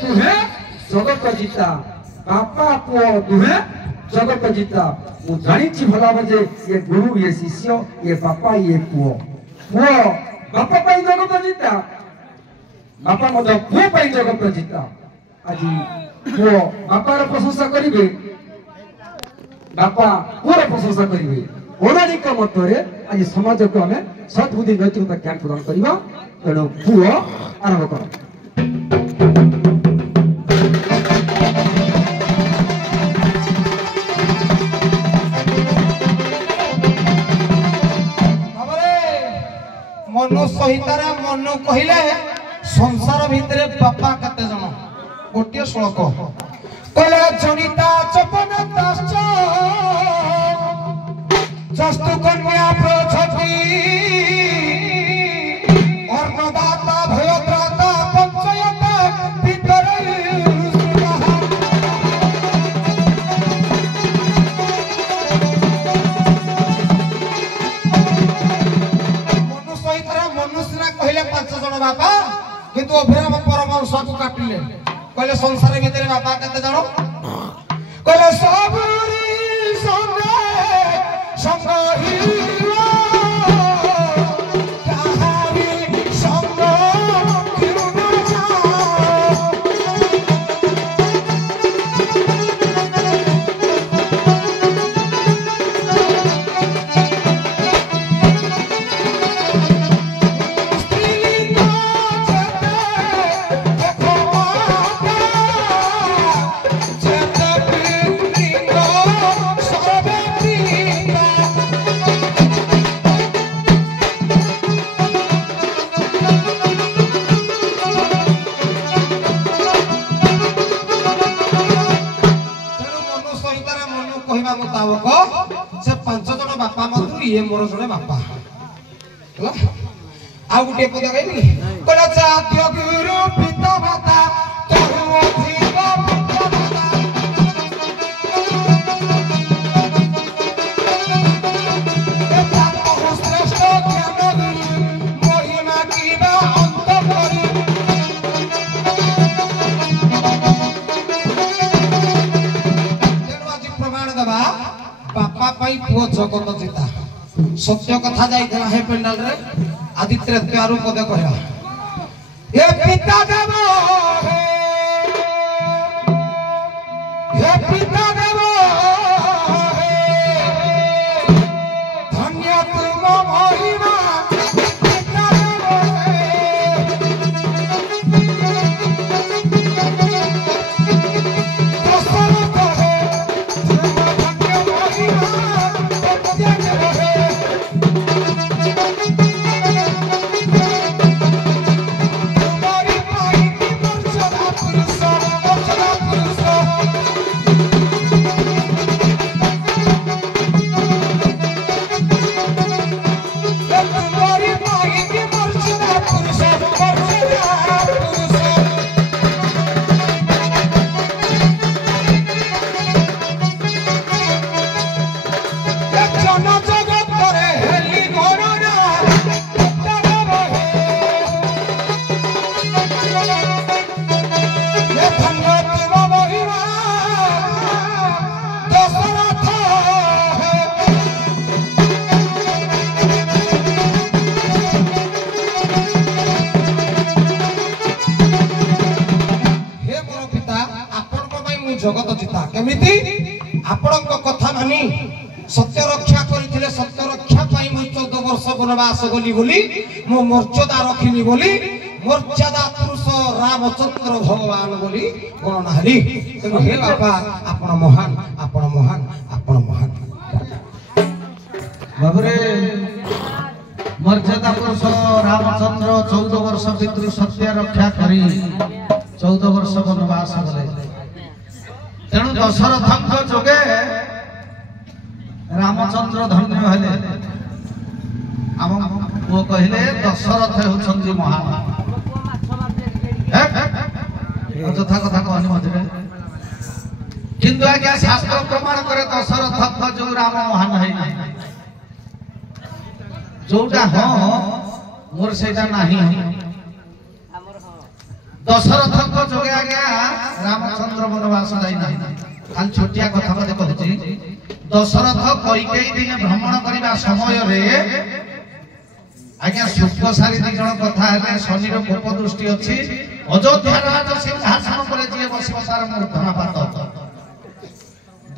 दुहे जगत जीता बापा पुओ दुहे जगत जीता मु जानी भला बजे ये गुरु ये शिष्य ये बापा ये पुओ पुओ बापा पाई जगत जीता बापा मत पुओ पाई जगत जीता आज पुओ बापार प्रशंसा करिवे बापा पुओर प्रशंसा करिवे पौराणिक मतरे आज समाज को आम सद्बुद्धि नैतिकता ज्ञान प्रदान करवा तेणु पुओ आरंभ कर मनु सहितार मनु कहले संसार भितरे बापा कते जन गोटे श्लोक कहले जनिता चपन दास जस्तु कन्या प्रछति अर्णदाता भयत्राता पंचयता भितरे कहले 5 जन बापा किंतु अभिराम परमहंस को काटिले कहले संसार भितर बापा कते जन कहले सबरी संगे संगही कहारी संग किरुना से 5 जन बापा मधु ये मोर जने बापा आ गुटे पद गाइबी कोला जात्य गुरु पिता माता तरु अधिक पिता माता एता बहु श्रेष्ठ ज्ञान महिमा कीबा अंत करी तेनु आज प्रमाण दबा बापा पाई पुओ जगत जीता सत्य कथा जाइला हे पेंडाल रे आदित्य त्यारु पद कहया हे पिता देव हे पिता देव धन्य तुम महिमा पिता जगत जीता केमिति आपण कथा मानी सत्य रक्षा करथिले सत्य रक्षा पाई मु 14 वर्ष वनवास गली बोली मो मर्यादा रखिनी बोली मर्यादा पुरुष रामचंद्र भगवान बोली गणना हली तेनु हे बापा आपण महान आपण महान आपण महान बाबरे मर्यादा पुरुष रामचंद्र 14 वर्ष पितृ सत्य रक्षा करी 14 वर्ष वनवास गले तेणु दशरथ जोगे रामचंद्र धन्य हेले आम पुओ कहले दशरथ होउछन्ति महान यथा कथा कहनी मझे किंतु आज्ञा शास्त्र प्रमाण करे दशरथ जो राम महान है जोटा हाँ मोर सेटा नाही दशरथ जोगे आज्ञा रामचंद्र वनवास जाई नहीं खाली छोटिया कथा मते कहूची दशरथ कैकेयी दिन भ्रमण करबा समय रे आज्ञा सुख सारी दी जण कथा हेले शनिर कोप दृष्टि अछि अयोध्या राज सिंहासन पर जे बसिब तार मूर्धना पात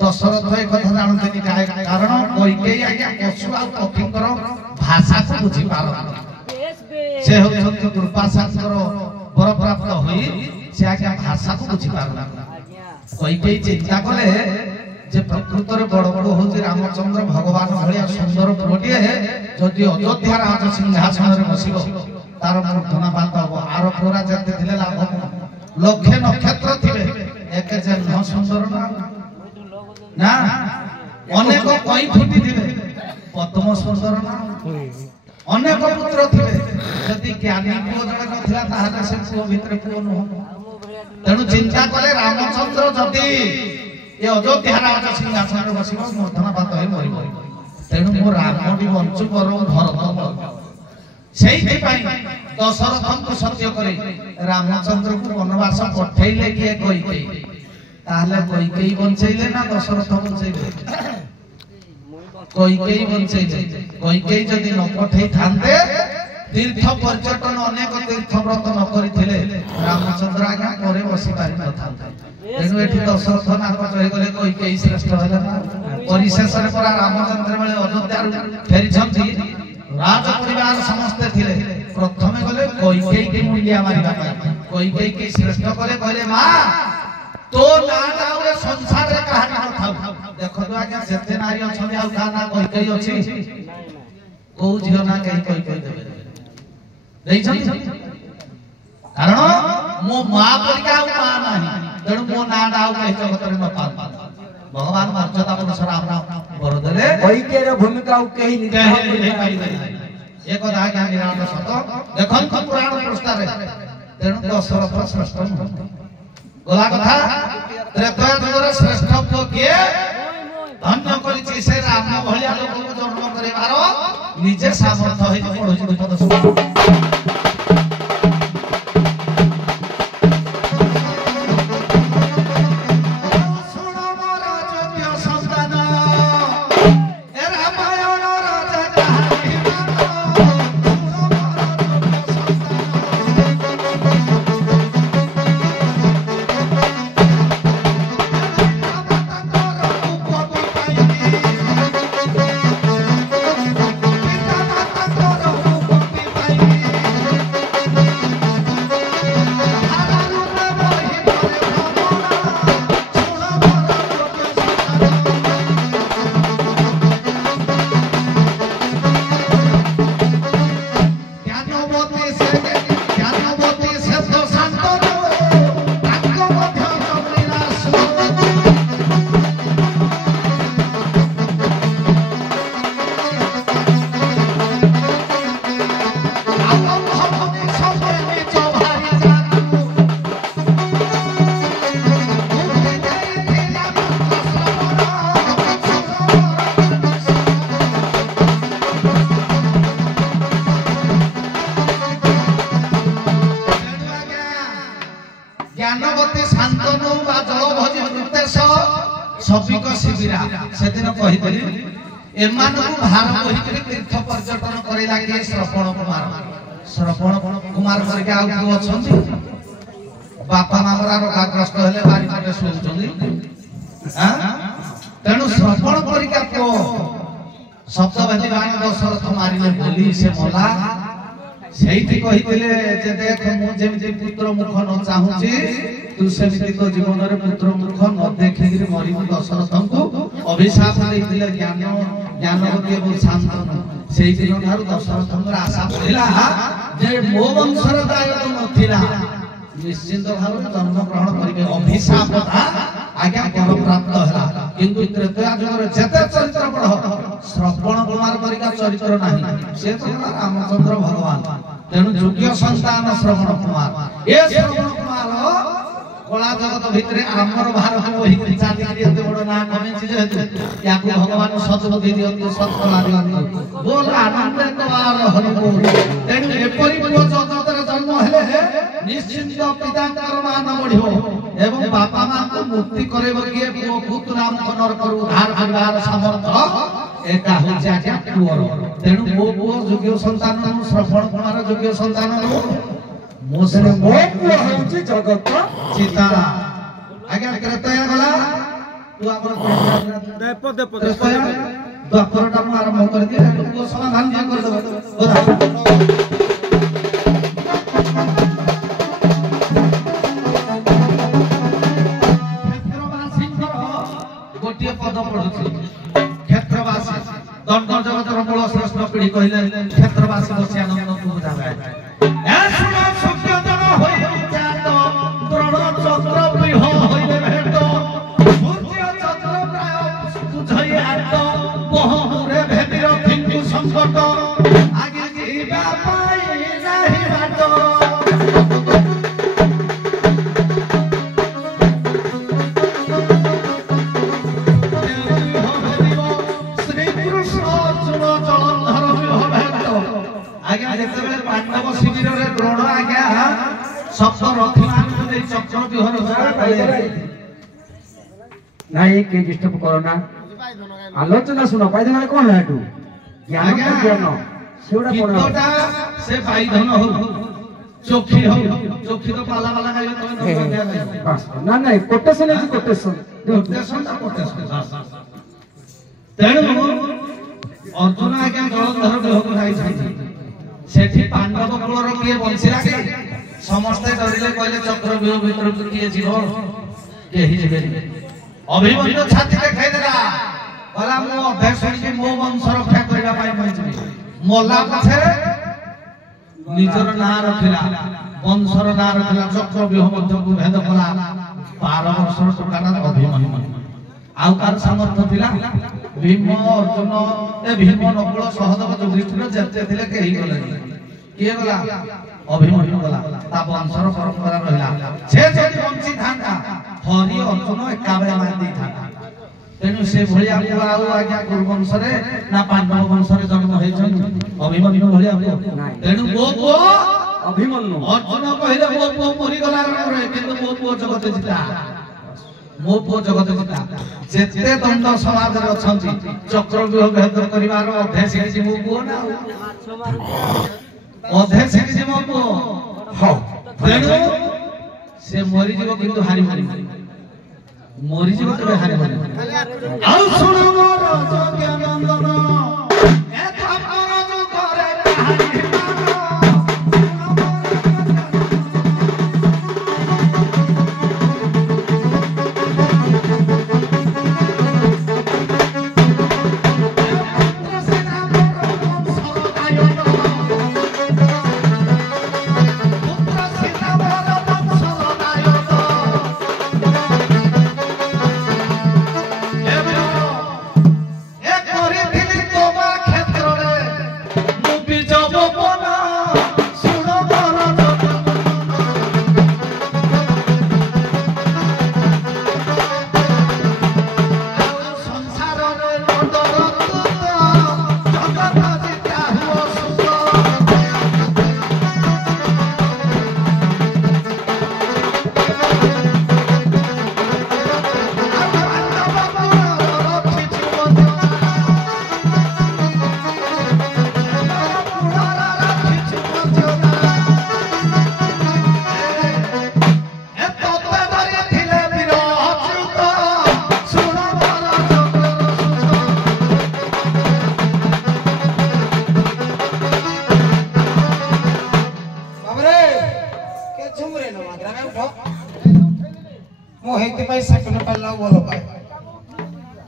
दशरथ ए कथा जानते नहीं कारण कैकेयी आज्ञा पशु आ पक्षीकर भाषा को बुझी पारन से होछन दुर्वासाकर वर प्राप्त होई से आज्ञा भाषा को बुझी पारन कैकेयी चिंता कले जे प्रकृत रे बड़ बड़ होची रामचंद्र भगवान भलिया सुंदर पुरटिए जदि अयोध्या राज सिंहासन रे बसिबो तार मूर्धना पात हो आर पूरा जते थिले लाभ लक्ष्य नक्षत्र थिले एक जे न सुंदर ना अनेक कई फुटी थिले पद्म सुंदर ना अनेक पुत्र थिले जदि ज्ञानी पुओ जण नथिला ताहाले से पुओ भितर पुओ न तेणु चिंता कले रामचंद्र जदि ये अयोध्या राज सिंहासन रे बसिबो मूर्धना पात होई मरिबो तेणु मो रामटी बंचु करो भरत सेही पई दशरथ को सत्य करे रामचंद्र को वनवास पठैले किए कैकेयी ताहले कैकेयी बंचैले ना दशरथ बंचैले कैकेयी बंचैले कैकेयी जदि न पठै थांते तीर्थ पर्यटन अनेक तीर्थ व्रत न करिथिले रामचंद्र आज्ञा करे बसि पारि न थांते तेणु एठी दशरथ नाम कहि गले कैकेयी श्रेष्ठ होला ना परिशेष रे परा रामचंद्र बेले अयोध्या फेरि छथि राज परिवार समस्त थिले प्रथमे गले कैकेयी के मुंडिया मारिबा पाई कैकेयी के श्रेष्ठ करे कहले मां तो ना नाउ रे संसार रे कहानी न थाउ देखो तो आज्ञा जते नारी अछन आ का ना कैकेयी अछि को झियो ना कैकेयी देबे देई छथि कारण मो मां परिका मां नाही तेणु मो ना डाउ कहि जगत रे न पा भगवान मर्यादा अनुसार आपना बर देले कैकेयी रे भूमिका केही नहीं पाई एक कथा ज्ञान निरांत सत देखन पुराण प्रस्ताव रे तेणु दशरथ श्रेष्ठ गोला कथा त्रेता युगर श्रेष्ठत्व के धन्य करिछि से राम भलिया लोक को जन्म करेबार निजे सामर्थ्य होई पढुछि दुपद सेदिन कहितली एमान को भार कहि तीर्थ पर्यटन करे लागि श्रवण कुमार करके आउ को अछंती बापा मामरा रोगाग्रस्त हेले बारी पटे सुउछंती हां तेनु श्रवण करिका को शब्द बाण दशरथ मारिले बोली से मला सेठी कहितले जे देख मु जेमिति पुत्र मुख न चाहूची तू सेमिति तो जीवन रे पुत्र मुख न देखिगिरी मरि दशरथ को अभिशाप देइतिले ज्ञानवती और शांतनु सेही दिन थारु दशरथଙ୍କର आशा पड़िला जे मो वंशर दायक नथिला निश्चित भाव जन्म ग्रहण करिवे अभिशाप था आज्ञा फल प्राप्त होला किंतु त्रेता युगर जते चरित्र पढ़ श्रवण कुमार परिका चरित्र नाही से तो रामचंद्र भगवान तेणु योग्य संतान श्रवण कुमार ए श्रवण कुमार कला जगत भितर आमर भारत वही करी चाली एते बड़ ना कमेछि जेहेतु याकु भगवान सत्पति दियंतु सत्कला दियंतु बोल आनंद द्वार हरि बोल तेणु एपरि पुओ जगतरे जन्म हेले निश्चित पितांकर मान बढ़िबो एवं बापा मां को मुक्ति करेबो किए पुओ पुत्र नाम नर करू उद्धार करबार सामर्थ एका हो जाके पुओर तेणु मो पुओ योग्य संतान श्रवण कुमार योग्य संतान मोसने मो पुओ होउची जगत चिता आज्ञा कृतया गला तू हमर कृतया द्वापरटा मु आरंभ कर दिए को समाधान जे कर देबो क्षेत्रवासी गोटिए पद पढुछि क्षेत्रवासी दंड जगतर मूल श्रेष्ठ पीढ़ी कहले क्षेत्रवासी बसी आनंद को बुझावे ए सुन सत्य जन होई जात द्रोण चक्र बिह होइले भेट सूर्य चक्र प्राय बुझई आत बहुरे भेदिर किंतु संकट आगे जीवा पाई नाही बात पांडव शिविर रे द्रोण आज्ञा सप्त रथी मानक दे चक्र विहर नहीं के डिस्टर्ब करो ना आलोचना सुनो पाइदे माने कोन लाटू ज्ञान का ज्ञान सेउडा कोन कितोटा से पाई धन हो चोखी तो पाला वाला गाय तो बस ना नहीं कोटेशन है कोटेशन तेणु अर्जुन आज्ञा जलंधर विहर जाई सेठी पांडव कुलर किए बंशी लागे समस्त डरिले कहले चक्र व्यूह भीतर किए जीव केही जेबे अभिमन्यु छाती देखाई देला बोला मो अभ्यास करके मो वंश रक्षा करबा पाई मइछि मोला पछे निजर ना रखिला वंशर ना रखिला चक्र व्यूह मध्य को भेद कला 12 वर्ष सुकाना अभिमन्यु आउ कार सामर्थ थिला भीम अर्जुन ए भीम नकुल सहदेव युधिष्ठिर जेते थिले केही गले किए गला अभिमन्यु गला ता वंशर परंपरा रहिला से जति वंशी थांता हरि अर्जुन एकाबे मार दी था तेनु से भलिया आउ आज्ञा गुरु वंशरे ना पांडव वंशरे जन्म होई छन अभिमन्यु भलिया तेनु वो अभिमन्यु अर्जुन कहिले वो मरि गला रे किंतु वो जगत जिता मो पो जगत जिता जेते दंड समाज रे अछंती चक्र व्यूह भेद करिवार अध्याय से मो पो ना अध्याय से मो पो हो तेनु से मरि जीव किंतु हारि मरि जीव तबे हारि आउ सुन मोर ज्ञानंदन ए थापर जो करे हारि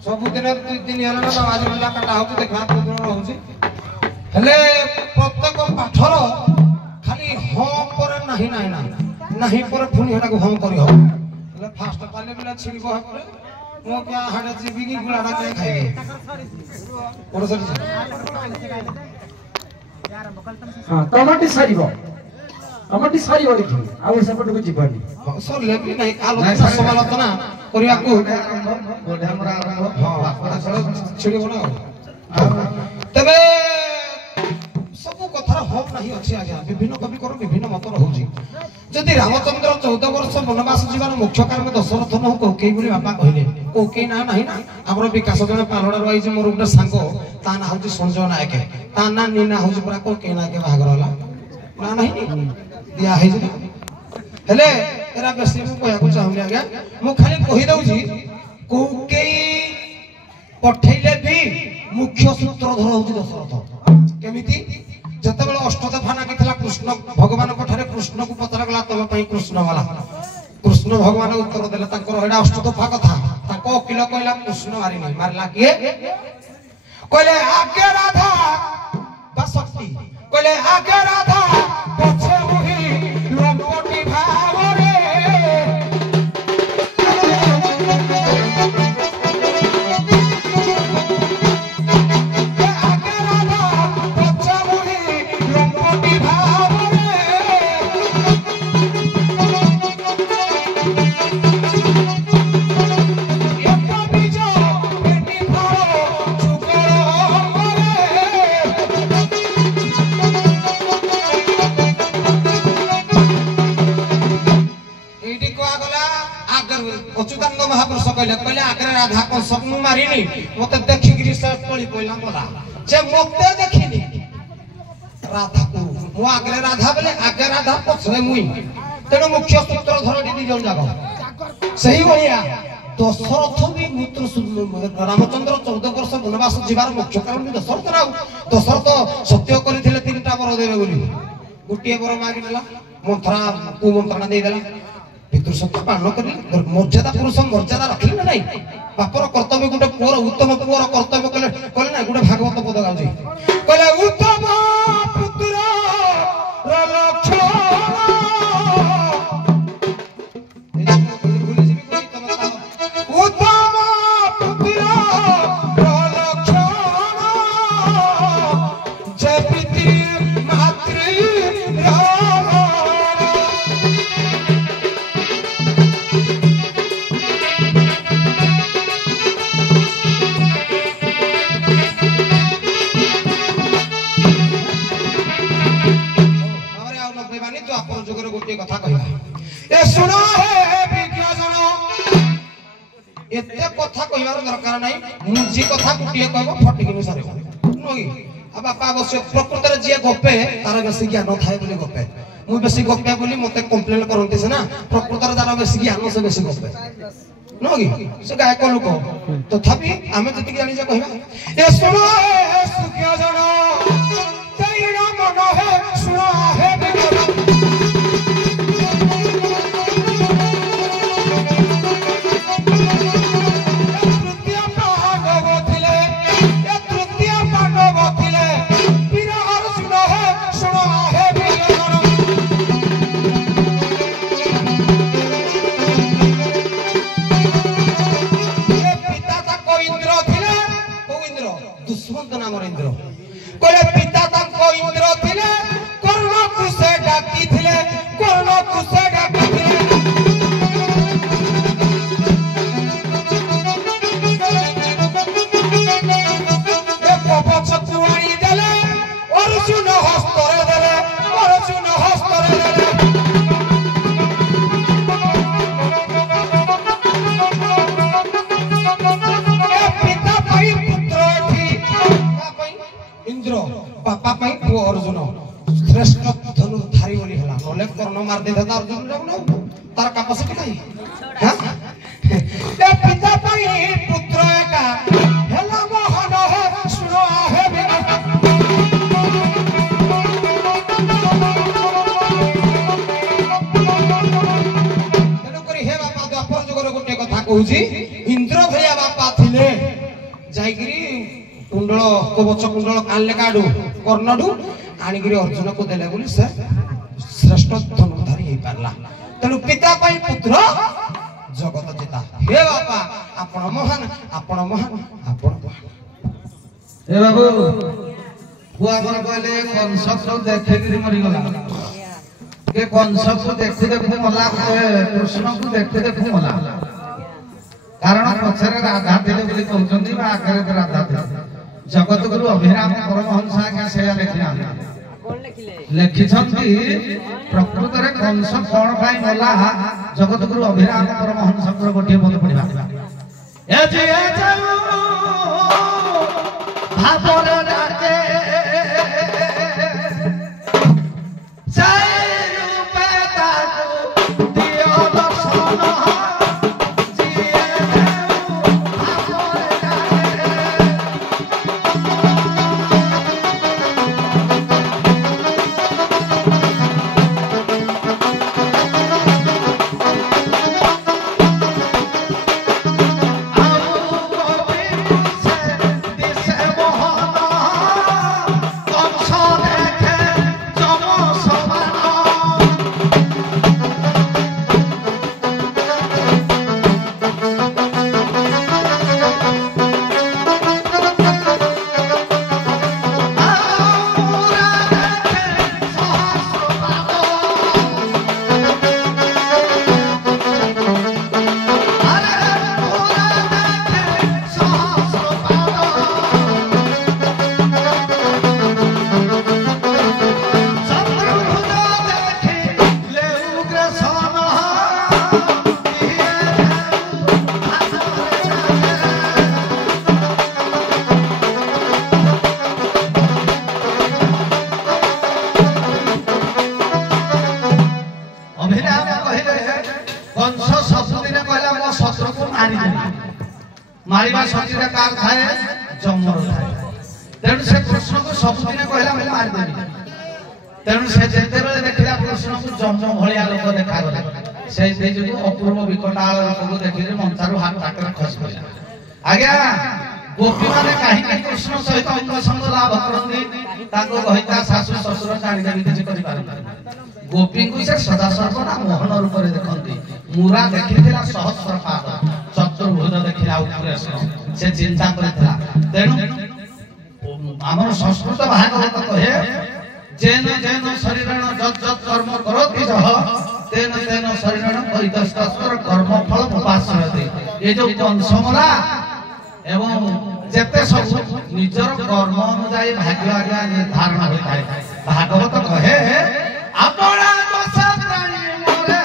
सबुदिन 2 दिन हेला ना आज मला काटा होती देखा रहउची हेले प्रत्येक पाठर खाली ह पर नाही नाही नाही पर पुनी हेला को हम करी हो हेले फास्ट पाले बिला छिड़को हपरे मो क्या हाडे जीबी की गुलाडा के खाई हां टमाटी सरीबो ଆମଟି ସାରି ବଢିଛି ଆଉ ସେପଟକୁ ଯିବାନି ସରିଲେ ବି ନାହିଁ ଆଲୋଚନା ସମାଲୋଚନା କରିବାକୁ ଛିଡ଼ିବ ନା ତେବେ ସବୁ କଥାର ହକ୍ ନାହିଁ ଅଛି ଆଜ୍ଞା ବିଭିନ୍ନ କବିଙ୍କର ବିଭିନ୍ନ ମତ ରହୁଛି ଯଦି ରାମଚନ୍ଦ୍ର 14 ବର୍ଷ ବନବାସ ଯିବାର ମୁଖ୍ୟ କାରଣ ଦଶରଥ ନୁହଁ କୌକେଇ ବୋଲି ବାପା କହିଲେ କୌକେଇ ନା ନାହିଁ ନା ଆମର ବିକାଶ ଜଣେ ପାଲଡ଼ାରୁ ଆଇଛି ମୋର ଗୋଟେ ସାଙ୍ଗ ତା ନାଁ ହଉଛି ସଞ୍ଜୟ ନାୟକ ତା ନାଁ ନିନା ହଉଛି ପୁରା କୌକେଇ ନାୟକ ବାହାଘର ହେଲା ନା ନାହିଁ ଦିଆ ହେଇଛି ହେଲେ ଏରା ବେଶୀ ମୁଁ କହିବାକୁ ଚାହୁଁନି ଆଜ୍ଞା ମୁଁ ଖାଲି କହିଦଉଛି କୌକେଇ ପଠେଇଲେ ବି ମୁଖ୍ୟ ସୂତ୍ରଧର ହଉଛି ଦଶରଥ କେମିତି ଯେତେବେଳେ ଅଷ୍ଟଦଫା ନାଗିଥିଲା କୃଷ୍ଣ ଭଗବାନଙ୍କ ଠାରେ କୃଷ୍ଣକୁ ପଚରାଗଲା ତମ ପାଇଁ କୃଷ୍ଣ ଗଲା କୃଷ୍ଣ ଭଗବାନ ଉତ୍ତର ଦେଲେ ତାଙ୍କର ଏଇଟା ଅଷ୍ଟଦଫା କଥା ତାଙ୍କ ଓକିଲ କହିଲା କୃଷ୍ଣ ମାରିନି ମାରିଲା କିଏ କହିଲେ ଆଗେ ରାଧା ବା ଶକ୍ତି କହିଲେ ଆଗେ ରାଧା ପଛେ ମୁହି ଲମ୍ବଟି ଭାବରେ कहले आगे राधा को सब मारिनी मते देखिगिरी से पड़ी पइला मला जे मते देखिनी राधा को मु आगे राधा बोले आगे राधा पछरे मुई तेनो मुख्य सूत्र धरडी दी जन जागो सही भलिया दशरथ भी मित्र रामचंद्र 14 वर्ष वनवास जीवार मुख्य कारण दशरथ राव दशरथ सत्य करिथिले तीनटा वर देबे बोली गुटिए वर मागिला मंत्रा को मंत्रणा दे देला पितृसत्य पालन कर मर्यादा पुरुष मर्यादा रखले ना नहीं बापर कर्तव्य गोटे पुअर उत्तम पुअर कर्तव्य कले कले ना गोटे भागवत पद गाउजी कले उत्तम पुत्र कथा कहला ए सुनो हे विज्ञाजन एते कथा कहबार दरकार नाही मुजी कथा कुटिए कहबो फटिकिनी सारे नोई आ बापा अवश्य प्रकृत रे जे गपे तार बेसी ज्ञान थाए बोली गपे मु बेसी गपे बोली मते कंप्लेन करंती से ना प्रकृत रे तार बेसी ज्ञान से बेसी गपे नोई से गायक लोक तथापि आमे जति जानि जे कहबा ए सुनो हे सुज्ञाजन तेरा मन हे सुनो हे विज्ञाजन मार दे था अर्जुन जाऊ तार कैपेसिटी नहीं हां ए पिता पई पुत्र एका हेला मोहन हे सुनो हे बिना तेनो करी हे बापा द्वापर जुगर गोटे कथा कहूची इंद्र भैया बापा थिले जाईगिरी कुंडल कवच कुंडल कानले काडू कर्णडू आनिगिरी अर्जुन को देले बोली से श्रेष्ठ धनुर्धारी हे पारला तेनु पिता पई पुत्र जगत जिता हे बापा आपण महान आपण ए बाबू बुआ मन कहले कंस तो देखे गिरी मरि गला के कंस को देखु देखु मला कृष्ण को देखु देखु मला कारण पछरे राधा देले बोली कहउछंती बा आखरे राधा दे जगत गुरु अभिराम परमहंस आज्ञा से लिखिना लिखिछंती प्रकृत रे कंस कोन भाई मला जगत गुरु अभिराम परमहंस को गोटे पद पढिबा ए जे जाऊ भाबर डाके मारिबा सतीरा कार थाए जमर थाए तेणु से कृष्ण को सबदिन कहला मैं मार देबी तेणु से जेते बेले देखिला कृष्ण को जम भलिया लोक देखा गला से जो अपूर्व विकटाल लोक को देखिले मंचारू हाथ टाकर खस गला आज्ञा गोपी माने काहे के कृष्ण सहित अंग संग लाभ करंदी ताको कहिता सासु ससुर जानि देबी किछि करि पारन गोपी को से सदा सर्वदा मोहन रूप रे देखंती मुरा देखिथिला सहस्र पाद चतुर्भुज देखिला ऊपर से चिंता करथिला तेनु हमर संस्कृत भागवत कहे जेन जेन शरीरण जत जत कर्म करोति जह तेन तेन शरीरण परितस्तर कर्म फल उपासयते ए जो कंसमला एवं जेते सब निजर कर्म अनुसार भाग्य आज्ञा निर्धारण होता है भागवत कहे अपना दोषा प्राणी मोरे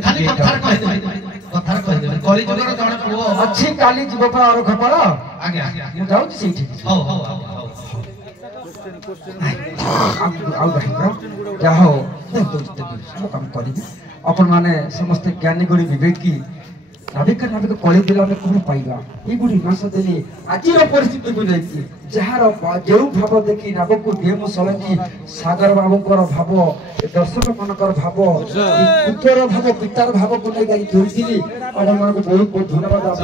खाली कथार कहि देबे कली जुगर जण पुओ अच्छी काली जीव पर और खपर आज्ञा मु जाउ छी हो आउ भाई जाओ काम करी अपन माने समस्त ज्ञानी गुणी विवेकी नाविक नाविक कली दिला में कोन पाइबा ई गुडी मास देली आजिर परिस्थिति को देखि जहार जेउ भाव देखि नावक को देम सलंगी सागर बाबूकर भाव दर्शक मनकर भाव पुत्र भाव पितार भाव को नै गाई धोइथिली और मन को बहुत बहुत धन्यवाद आप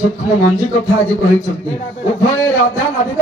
सूक्ष्म मंजी कथा आज कहि छथि उभय राधा नाविक